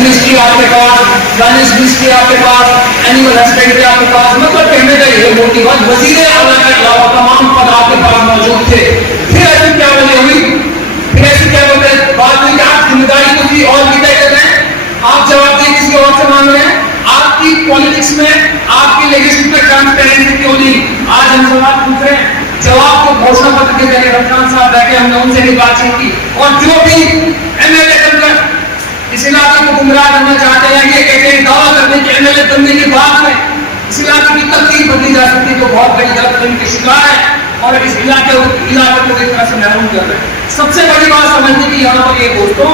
Ministry आपके पास, finance ministry आपके पास, animal husbandry आपके पास, मतलब कहने का ये मोटी बात, वजीर आला के अलावा तमाम पद आपके पास मौजूद थे। फिर ऐसी क्या वजह हुई, फिर ऐसी क्या वजह बात हुई कि आप जिम्मेदारी किसी और की तय कर रहे हैं, आप जवाबदेही किसी और से मांग रहे हैं। आपकी पॉलिटिक्स में, आपकी लेजिस्लेटिव में ट्रांसपेरेंसी क्यों नहीं? आज हम सवाल पूछ रहे हैं, जवाब को घोषणा पत्र के जरिए रफसान साहब बैठे, हमने उनसे भी बातचीत की, और जो भी एमएलए बनकर इस इलाके को गुमराह करना चाहते हैं, ये कहते हैं दावा करते हैं कि एमएलए बनने के बाद में इस इलाके की तकदीर बदली जा सकती है, तो बहुत बड़ी गलतफहमी के शिकार है और इस इलाके को एक तरह से महरूम कर रहे हैं। सबसे बड़ी बात समझने की यहाँ पर ये दोस्तों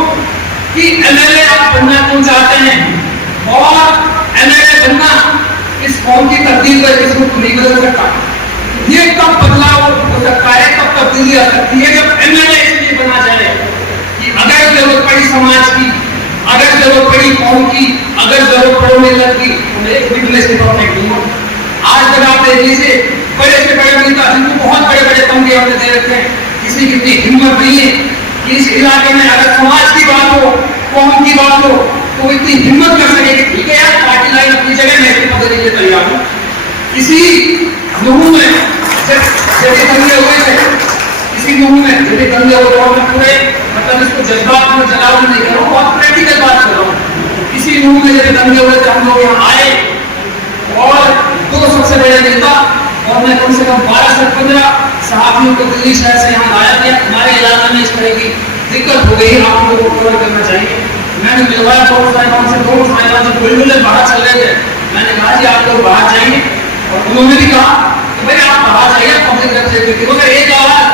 कि एमएलए आप बनना क्यों चाहते हैं, और एमएलए बनना इस कौम की तकदीर को किसी को नहीं बदल सकता। ये कब बदलाव हो सकता है, कब तब्दीली आ सकती है, जब एमएलए इसलिए बना जाए कि अगर जरूरत पड़ी समाज की, अगर जरूरत पड़ी कौम की, अगर जरूरत पड़े मिलत की, तो एक विटनेस के तौर पर आज तक आप देख लीजिए बड़े से बड़े नेता जिनको बहुत बड़े बड़े तमगे हमने दे रखे हैं, किसी की इतनी हिम्मत नहीं है कि इस इलाके में अगर समाज की बात हो, कौम की बात हो, तो इतनी हिम्मत कर सके कि ठीक है यार पार्टी लाइन अपनी जगह, मैं इसको पकड़ने के लिए तैयार हूँ। इसी मुहिम में जब दंगे हुए थे, इसी मुहिम में जब दंगे हुए, और मैं पूरे मतलब इसको जज्बात में जलाव नहीं कर रहा हूँ, बहुत प्रैक्टिकल बात कर रहा हूँ। इसी मुहिम में जब दंगे हुए थे, हम लोग यहाँ आए और दो सबसे बड़े नेता और मैं कम से कम 12 से 15 सहाफियों को दिल्ली शहर से यहाँ लाया गया। हमारे इलाके में इस तरह की दिक्कत हो गई, आप लोगों को कवर करना चाहिए। मैंने मिलवाया दो साहिबान से, दो साहिबान से बुलबुलें बाहर चल रहे थे, मैंने कहा जी आप लोग बाहर जाइए, और उन्होंने भी कहा कि भाई आप बाहर जाइए, पब्लिक रख, मगर एक आवाज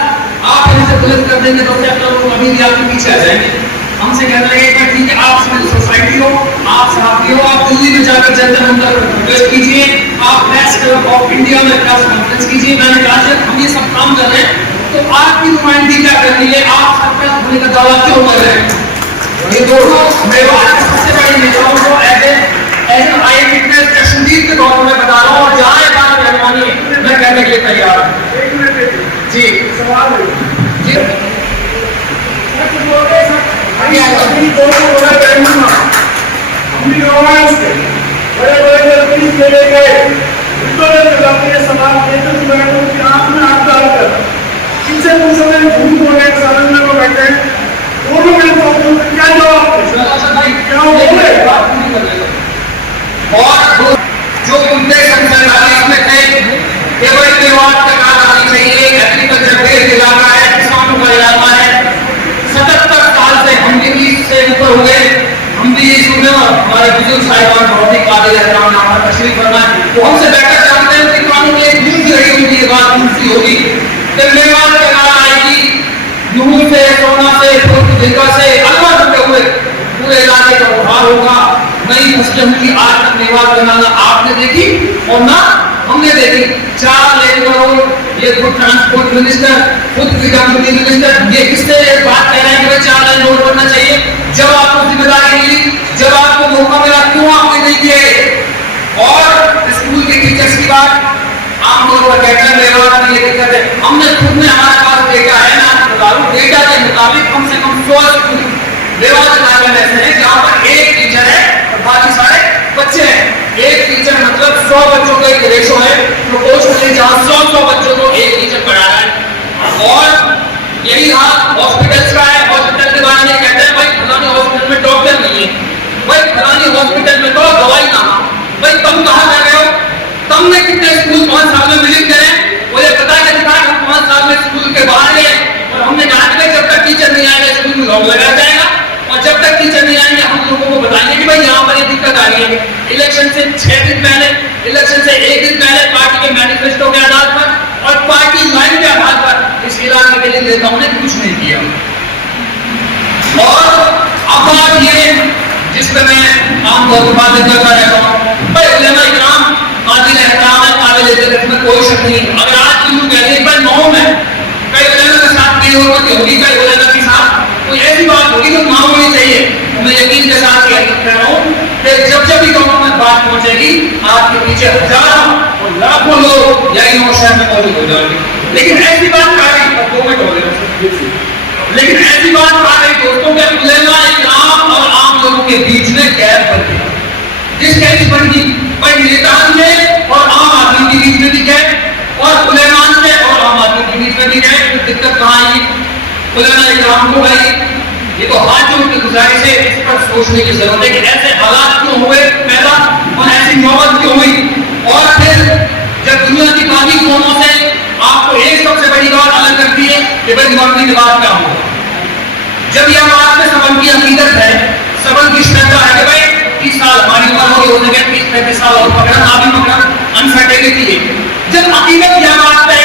आप यहाँ से बुलंद कर देंगे तो क्या लोग अभी भी आपके पीछे आ जाएंगे। हमसे कहने लगे ठीक है, आप सिविल सोसाइटी हो, आप सहाफी हो, आप दिल्ली में जाकर जंतर मंतर पर प्रोटेस्ट कीजिए, आप प्रेस क्लब ऑफ इंडिया में प्रेस कॉन्फ्रेंस कीजिए। मैंने कहा जब हम ये सब काम कर रहे हैं तो आपकी नुमाइंदगी क्या करनी है, आप सरकार होने का दावा क्यों कर रहे हैं? ये दोनों मेवाड़ के सबसे बड़े नेताओं को ऐसे आई विटनेस कश्मीर के तौर में बता रहा हूँ, और जहाँ ये बात मेहरबानी है मैं कहने के लिए तैयार हूँ। जी सवाल जी और जो मुद्दे संसद में थे, केवल मेवाड़ तक आनी चाहिए, एग्रीकल्चर बेस्ड इलाका है, किसानों का इलाका है। 77 साल से हम भी से ऊपर हो गए, हम भी इस में हमारे बुजुर्ग साहिबान बहुत ही काबिल एहतराम यहाँ पर तशरीफ फरमा, तो हमसे बेहतर जानते हैं कि कानून में एक न्यूज रही होगी, ये बात दूसरी होगी। तो मेवाड़ के नारा आएगी, यूं से, सोना से, जिंदा से, अलवर होते हुए पूरे इलाके का उद्धार होगा। नई फसलें होंगी, आज तक मेवाड़ का नारा आपने देखी और ना हमने देखी। 4 लेन करोड़, ये खुद ट्रांसपोर्ट मिनिस्टर, खुद पीडब्ल्यूडी मिनिस्टर, ये किससे बात कह रहे हैं कि 4 लेन रोड बनना चाहिए? जब आपको जिम्मेदारी मिली, जब आपको मौका मिला, क्यों आपने नहीं किए? और स्कूल के टीचर्स की बात आमतौर पर कहते हैं मेवाड़ में ये दिक्कत है, हमने खुद में हमारे पास डेटा है, मैं आपको बता दूं, डेटा के मुताबिक कम से कम 100 स्कूल मेवाड़ इलाके में ऐसे हैं जहाँ पर एक टीचर है और बाकी सारे बच्चे हैं। एक टीचर मतलब 100 बच्चों का एक रेशो है, प्रोपोर्शनली जहाँ 100 बच्चों को एक टीचर पढ़ा रहा है। और यही हाल हॉस्पिटल्स का है, हॉस्पिटल के बारे में कहते हैं भाई फलानी हॉस्पिटल में डॉक्टर नहीं है, भाई फलानी हॉस्पिटल में तो दवाई कहाँ, भाई तुम कहाँ कर रहे हो, तुमने कितने स्कूल 5 साल में विजिट करे, मुझे पता है कि हम 5 साल में स्कूल के बाहर गए और हमने कहा कि जब तक टीचर नहीं आएगा स्कूल में लॉक लगाया जाएगा, और जब तक टीचर नहीं आएंगे हम लोगों को बताएंगे कि भाई यहाँ पर ये दिक्कत आ रही है। इलेक्शन से 6 दिन पहले, इलेक्शन से 1 दिन पहले पार्टी के मैनिफेस्टो के आधार पर और पार्टी लाइन के आधार पर इस इलाके के लिए नेताओं ने कुछ नहीं किया। और अब बात ये जिसमें मैं आमतौर पर बात करता रहता हूँ, भाई उलेमा इकराम काबिल एहतराम है, काबिल इज्जत, इसमें कोई शक नहीं। अगर आज की लोग कहते हैं भाई 9 में कई उलेमा के साथ की होगी, कई उलेमा के साथ कोई ऐसी बात होगी तो ना होनी चाहिए। मैं यकीन के साथ कह रहा हूँ कि जब जब भी गाँव में बात पहुंचेगी आपके पीछे हजारों और लाखों लोग यही 9 शहर में मौजूद हो जाएंगे। लेकिन ऐसी बात आ गई, अब 2 मिनट हो गए, लेकिन ऐसी बात आ गई दोस्तों के उलेमा इकराम और आम लोगों के बीच में बन गई भाई नेताओं में और आम आदमी के बीच में भी गए और उलेमान से और आम आदमी के बीच में भी गए। तो दिक्कत कहाँ आई? उलेमा इकराम को भाई ये तो हाथ जोड़ के गुजारिश है, इस पर सोचने की जरूरत है कि ऐसे हालात क्यों हुए पैदा और ऐसी नौबत क्यों हुई। और फिर जब दुनिया की बाकी कौमों से आपको एक सबसे बड़ी बात अलग करती है कि भाई मरने के बाद क्या होगा। जब यह बात में सबन की हकीकत है, सबन की श्रद्धा है कि भाई 30 साल हमारी उम्र होगी, हो सके 30-35 साल और पकड़ा ना भी पकड़ा, अनसर्टेनिटी है। जब हकीकत यह बात है